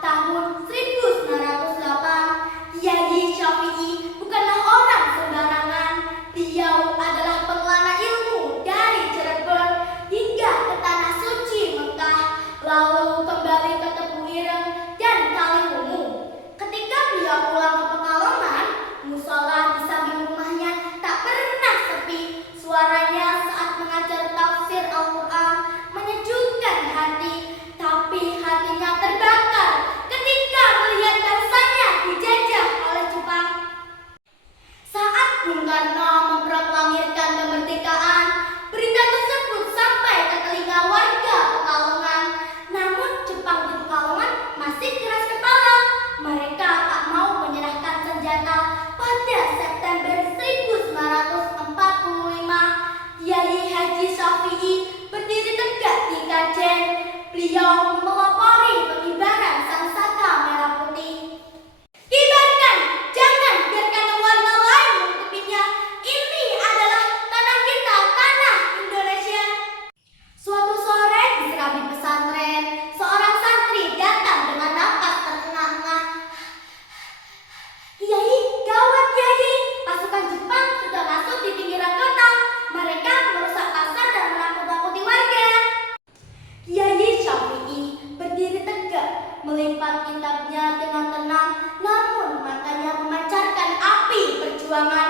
tahun 1908. Kiai Syafi'i bukanlah orang sembarangan. Beliau adalah pengelana ilmu dari Cirebon hingga ke tanah suci Mekah, lalu kembali ke Tebu Ireng dan Kaliwungu. Ketika beliau pulang ke Pekalongan, musola di samping rumahnya tak pernah sepi. Suaranya saat mengajar tafsir Al-Quran menyejukkan hati, tapi hatinya terbakar ketika melihat bangsanya dijajah oleh Jepang. Saat Bung Karno memproklamirkan kemerdekaan, berita tersebut sampai ke telinga warga Pekalongan. Namun Jepang di Pekalongan masih keras kepala. Mereka tak mau menyerahkan senjata. Pada September 1945, Kiai Haji Syafi'i berdiri tegak di Kajen. Beliau melopori pengibaran sangsaka merah putih. Kibarkan, jangan biarkan warna lain menutupinya. Ini adalah tanah kita, tanah Indonesia. Suatu sore di serambi pesantren, seorang santri datang dengan napas terengah-engah. Kiai, gawat Kiai, pasukan Jepang sudah masuk di pinggiran kota. Mereka merusak pasar dan menakut-nakuti warga. Kiai Syafi'i berdiri tegak, melipat kitabnya dengan tenang, namun matanya memancarkan api perjuangan.